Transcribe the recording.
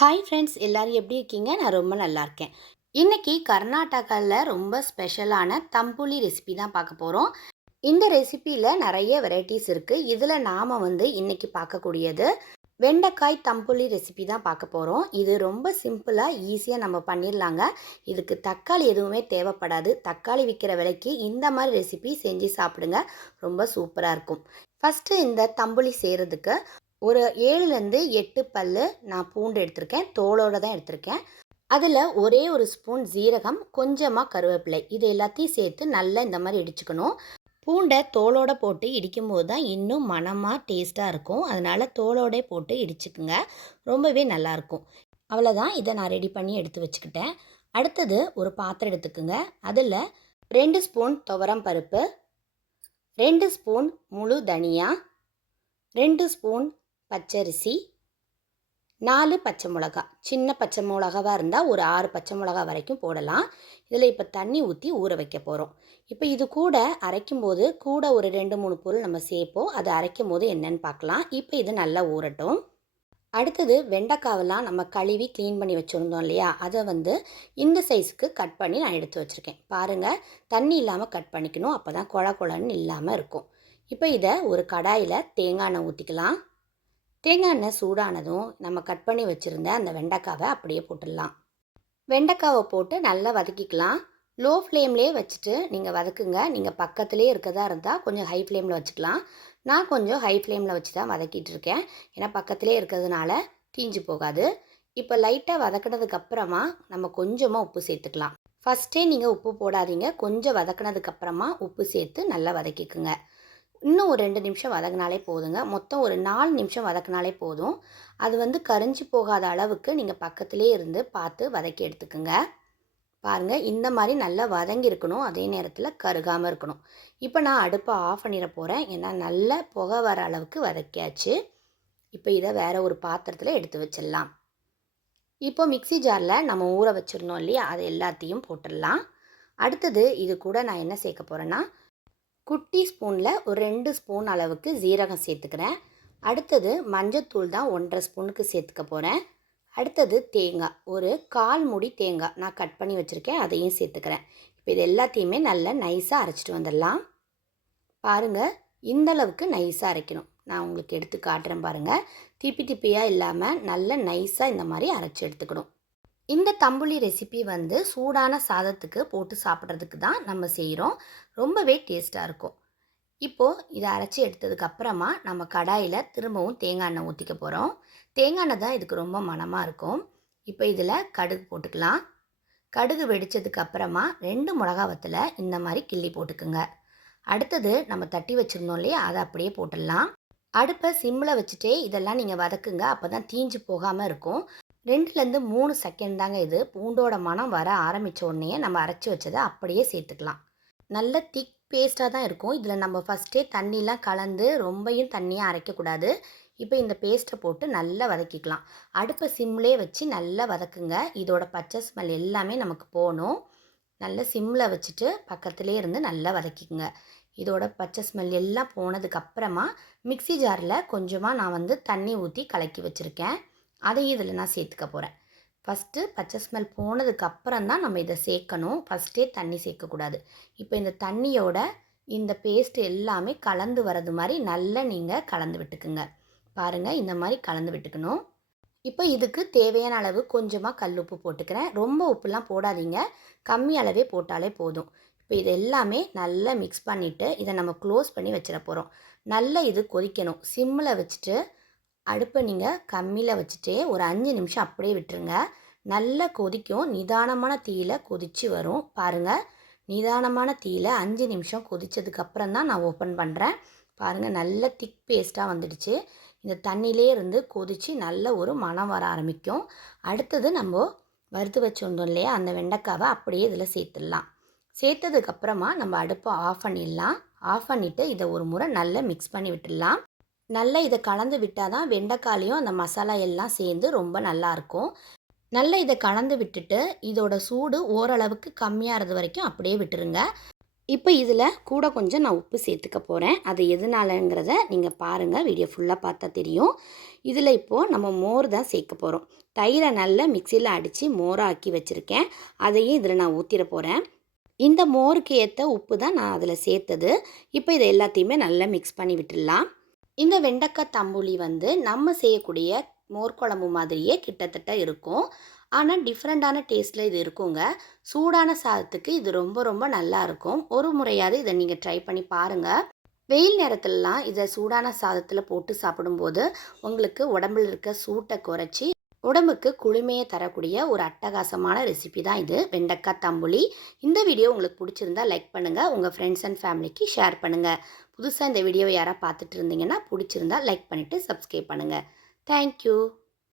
Hi friends எல்லோரும் எப்படி இருக்கீங்க? நான் ரொம்ப நல்லா இருக்கேன். இன்றைக்கி கர்நாடகாவில் ரொம்ப ஸ்பெஷலான தம்புலி ரெசிபி தான் பார்க்க போகிறோம் இந்த ரெசிப்பியில் நிறைய வெரைட்டிஸ் இருக்குது இதில் நாம் வந்து இன்றைக்கி பார்க்கக்கூடியது வெண்டைக்காய் தம்புலி ரெசிபி தான் பார்க்க போகிறோம் இது ரொம்ப சிம்பிளாக ஈஸியாக நம்ம பண்ணிடலாங்க. இதுக்கு தக்காளி எதுவுமே தேவைப்படாது. தக்காளி விற்கிற விலைக்கு இந்த மாதிரி ரெசிபி செஞ்சு சாப்பிடுங்க. ரொம்ப சூப்பராக இருக்கும். ஃபஸ்ட்டு இந்த தம்புலி செய்கிறதுக்கு ஒரு ஏழுலேருந்து எட்டு பல் நான் பூண்டு எடுத்திருக்கேன். தோலோடு தான் எடுத்திருக்கேன். அதில் ஒரே ஒரு ஸ்பூன் ஜீரகம் கொஞ்சமாக கருவேப்பிலை இது எல்லாத்தையும் சேர்த்து நல்லா இந்த மாதிரி இடிச்சுக்கணும். பூண்டை தோலோட போட்டு இடிக்கும்போது தான் இன்னும் மனமாக டேஸ்ட்டாக இருக்கும். அதனால் தோலோடே போட்டு இடிச்சுக்குங்க. ரொம்பவே நல்லாயிருக்கும் அவ்வளோதான் இதை நான் ரெடி பண்ணி எடுத்து வச்சுக்கிட்டேன். அடுத்தது ஒரு பாத்திரம் எடுத்துக்குங்க. அதில் ரெண்டு ஸ்பூன் துவரம் பருப்பு ரெண்டு ஸ்பூன் முழு தனியா ரெண்டு ஸ்பூன் பச்சரிசி நாலு பச்சை மிளகா. சின்ன பச்சை மிளகாவாக இருந்தால் ஒரு ஆறு பச்சை மிளகா வரைக்கும் போடலாம். இதில் இப்போ தண்ணி ஊற்றி ஊற வைக்க போகிறோம் இப்போ இது கூட அரைக்கும் போது கூட ஒரு ரெண்டு மூணு பொருள் நம்ம சேர்ப்போம். அதை அரைக்கும் போது என்னன்னு பார்க்கலாம். இப்போ இது நல்லா ஊறட்டும். அடுத்தது வெண்டைக்காவெல்லாம் நம்ம கழுவி க்ளீன் பண்ணி வச்சுருந்தோம் இல்லையா? அதை வந்து இந்த சைஸுக்கு கட் பண்ணி நான் எடுத்து வச்சுருக்கேன். பாருங்கள் தண்ணி இல்லாமல் கட் பண்ணிக்கணும். அப்போ தான் குழ குழன்னு இல்லாமல் இருக்கும். இப்போ இதை ஒரு கடாயில் தேங்காய் எண்ணெய் ஊற்றிக்கலாம் தேங்காய் எண்ணெய் சூடானதும் நம்ம கட் பண்ணி வச்சுருந்த அந்த வெண்டைக்காவை அப்படியே போட்டுடலாம். வெண்டைக்காவை போட்டு நல்லா வதக்கிக்கலாம். லோ ஃப்ளேம்லேயே வச்சுட்டு நீங்கள் வதக்குங்க. நீங்கள் பக்கத்துலேயே இருக்கதா இருந்தால் கொஞ்சம் ஹை ஃப்ளேமில் வச்சுக்கலாம். நான் கொஞ்சம் ஹை ஃப்ளேமில் வச்சு தான் வதக்கிட்டு இருக்கேன். ஏன்னா பக்கத்துலேயே இருக்கிறதுனால தீஞ்சு போகாது. இப்போ லைட்டாக வதக்கினதுக்கப்புறமா நம்ம கொஞ்சமாக உப்பு சேர்த்துக்கலாம். ஃபஸ்ட்டே நீங்கள் உப்பு போடாதீங்க. கொஞ்சம் வதக்கினதுக்கப்புறமா உப்பு சேர்த்து நல்லா வதக்கிக்குங்க. இன்னும் ஒரு ரெண்டு நிமிஷம் வதக்கினாலே போதுங்க. மொத்தம் ஒரு நாலு நிமிஷம் வதக்கினாலே போதும். அது வந்து கரிஞ்சு போகாத அளவுக்கு நீங்கள் பக்கத்துலேயே இருந்து பார்த்து வதக்கி எடுத்துக்கோங்க. பாருங்கள் இந்த மாதிரி நல்லா வதங்கி இருக்கணும். அதே நேரத்தில் கருகாமல் இருக்கணும். இப்போ நான் அடுப்பை ஆஃப் பண்ணிட போகிறேன் ஏன்னா நல்ல புகை வர அளவுக்கு வதக்கியாச்சு. இப்போ இதை வேறு ஒரு பாத்திரத்தில் எடுத்து வச்சிடலாம். இப்போ மிக்சி ஜாரில் நம்ம ஊற வச்சுருந்தோம் இல்லையா? அது எல்லாத்தையும் போட்டுடலாம். அடுத்தது இது கூட நான் என்ன சேர்க்க போகிறேன்னா குட்டி ஸ்பூனில் ஒரு ரெண்டு ஸ்பூன் அளவுக்கு ஜீரகம் சேர்த்துக்கிறேன். அடுத்தது மஞ்சத்தூள் தான் ஒன்றரை ஸ்பூனுக்கு சேர்த்துக்க போகிறேன் அடுத்தது தேங்காய். ஒரு கால் முடி தேங்காய் நான் கட் பண்ணி வச்சுருக்கேன் அதையும் சேர்த்துக்கிறேன். இப்போ இது எல்லாத்தையுமே நல்லா நைஸாக அரைச்சிட்டு வந்துடலாம். பாருங்கள் இந்தளவுக்கு நைஸாக அரைக்கணும். நான் உங்களுக்கு எடுத்து காட்டுறேன் பாருங்கள் திப்பி திப்பியாக இல்லாமல் நல்ல நைஸாக இந்த மாதிரி அரைச்சி எடுத்துக்கணும். இந்த தம்புளி ரெசிபி வந்து சூடான சாதத்துக்கு போட்டு சாப்பிட்றதுக்கு தான் நம்ம செய்கிறோம் ரொம்பவே டேஸ்ட்டாக இருக்கும். இப்போது இதை அரைச்சி எடுத்ததுக்கப்புறமா நம்ம கடாயில் திரும்பவும் தேங்காய் எண்ணெய் ஊற்றிக்க போகிறோம் தேங்காய் எண்ணெய் தான் இதுக்கு ரொம்ப மணமாக இருக்கும். இப்போ இதில் கடுகு போட்டுக்கலாம். கடுகு வெடித்ததுக்கப்புறமா ரெண்டு மிளகா வத்தில் இந்த மாதிரி கிள்ளி போட்டுக்குங்க. அடுத்தது நம்ம தட்டி வச்சுருந்தோம் இல்லையா அதை அப்படியே போட்டுடலாம். அடுப்பை சிம்மில் வச்சுட்டே இதெல்லாம் நீங்கள் வதக்குங்க. அப்போ தான் தீஞ்சு போகாமல் இருக்கும். ரெண்டுலேருந்து மூணு செகண்ட் தாங்க இது. பூண்டோட மனம் வர ஆரம்பித்த உடனே நம்ம அரைச்சி வச்சதை அப்படியே சேர்த்துக்கலாம். நல்ல திக் பேஸ்ட்டாக தான் இருக்கும். இதில் நம்ம ஃபஸ்ட்டே தண்ணிலாம் கலந்து ரொம்பையும் தண்ணியாக அரைக்கக்கூடாது இப்போ இந்த பேஸ்ட்டை போட்டு நல்லா வதக்கிக்கலாம். அடுப்பை சிம்லே வச்சு நல்லா வதக்குங்க. இதோட பச்சை ஸ்மெல் எல்லாமே நமக்கு போகணும் நல்லா சிம்மில் வச்சுட்டு பக்கத்துலேயே இருந்து நல்லா வதக்கிக்குங்க. இதோட பச்சை ஸ்மெல் எல்லாம் போனதுக்கப்புறமா மிக்சி ஜாரில் கொஞ்சமாக நான் வந்து தண்ணி ஊற்றி கலக்கி வச்சுருக்கேன். அதையும் இதில் நான் சேர்த்துக்க போகிறேன் ஃபஸ்ட்டு பச்சை ஸ்மெல் போனதுக்கப்புறம் தான் நம்ம இதை சேர்க்கணும். ஃபஸ்ட்டே தண்ணி சேர்க்கக்கூடாது. இப்போ இந்த தண்ணியோட இந்த பேஸ்ட் எல்லாமே கலந்து வர்றது மாதிரி நல்லா நீங்கள் கலந்து விட்டுக்குங்க. பாருங்கள் இந்த மாதிரி கலந்து விட்டுக்கணும். இப்போ இதுக்கு தேவையான அளவு கொஞ்சமாக கல் உப்பு போட்டுக்கிறேன். ரொம்ப உப்புலாம் போடாதீங்க. கம்மி அளவே போட்டாலே போதும். இப்போ இது எல்லாமே நல்லா மிக்ஸ் பண்ணிவிட்டு இதை நம்ம க்ளோஸ் பண்ணி வச்சிட போகிறோம் நல்லா இது கொதிக்கணும். சிம்மில் வச்சுட்டு அடுப்பை நீங்கள் கம்மியில் வச்சுட்டே ஒரு அஞ்சு நிமிஷம் அப்படியே விட்டுருங்க. நல்லா கொதிக்கும். நிதானமான தீயில் கொதித்து வரும். பாருங்கள் நிதானமான தீயில் அஞ்சு நிமிஷம் கொதித்ததுக்கப்புறம் தான் நான் ஓப்பன் பண்ணுறேன் பாருங்கள் நல்ல திக் பேஸ்ட்டாக வந்துடுச்சு. இந்த தண்ணியிலே இருந்து கொதித்து நல்ல ஒரு மனம் வர ஆரம்பிக்கும். அடுத்தது நம்ம வறுத்து வச்சுருந்தோம் இல்லையா அந்த வெண்டைக்காவை அப்படியே இதில் சேர்த்துடலாம். சேர்த்ததுக்கப்புறமா நம்ம அடுப்பை ஆஃப் பண்ணிடலாம். ஆஃப் பண்ணிவிட்டு இதை ஒரு முறை நல்லா மிக்ஸ் பண்ணி விட்டுடலாம். நல்லா இதை கலந்து விட்டால் தான் வெண்டைக்காலையும் அந்த மசாலா எல்லாம் சேர்ந்து ரொம்ப நல்லாயிருக்கும் நல்லா இதை கலந்து விட்டுட்டு இதோட சூடு ஓரளவுக்கு கம்மியாகிறது வரைக்கும் அப்படியே விட்டுருங்க. இப்போ இதில் கூட கொஞ்சம் நான் உப்பு சேர்த்துக்க போகிறேன் அது எதனாலங்கிறத நீங்கள் பாருங்கள் வீடியோ ஃபுல்லாக பார்த்தா தெரியும். இதில் இப்போது நம்ம மோர் தான் சேர்க்க போகிறோம் தயிரை நல்லா மிக்சியில் அடித்து மோராக்கி வச்சுருக்கேன். அதையும் இதில் நான் ஊற்றிட போகிறேன் இந்த மோருக்கு ஏற்ற உப்பு தான் நான் அதில் சேர்த்தது. இப்போ இதை எல்லாத்தையுமே நல்லா மிக்ஸ் பண்ணி விட்டுடலாம். இந்த வெண்டைக்காய் தம்புளி வந்து நம்ம செய்யக்கூடிய மோர் குழம்பு மாதிரியே கிட்டத்தட்ட இருக்கும். ஆனால் டிஃப்ரெண்ட்டான டேஸ்ட்டில் இது இருக்குங்க. சூடான சாதத்துக்கு இது ரொம்ப ரொம்ப நல்லா இருக்கும். ஒரு முறையாவது இதை நீங்கள் ட்ரை பண்ணி பாருங்கள் வெயில் நேரத்துலலாம் இதை சூடான சாதத்தில் போட்டு சாப்பிடும்போது உங்களுக்கு உடம்புல இருக்க சூட்டை குறைச்சி உடம்புக்கு குளுமையை தரக்கூடிய ஒரு அட்டகாசமான ரெசிபி தான் இது. வெண்டைக்காய் தம்புளி. இந்த வீடியோ உங்களுக்கு பிடிச்சிருந்தா லைக் பண்ணுங்கள் உங்கள் ஃப்ரெண்ட்ஸ் அண்ட் ஃபேமிலிக்கு ஷேர் பண்ணுங்கள் புதுசாக இந்த வீடியோவை யாராவது பார்த்துட்டு இருந்தீங்கன்னா பிடிச்சிருந்தா லைக் பண்ணிவிட்டு சப்ஸ்கிரைப் பண்ணுங்கள் தேங்க்யூ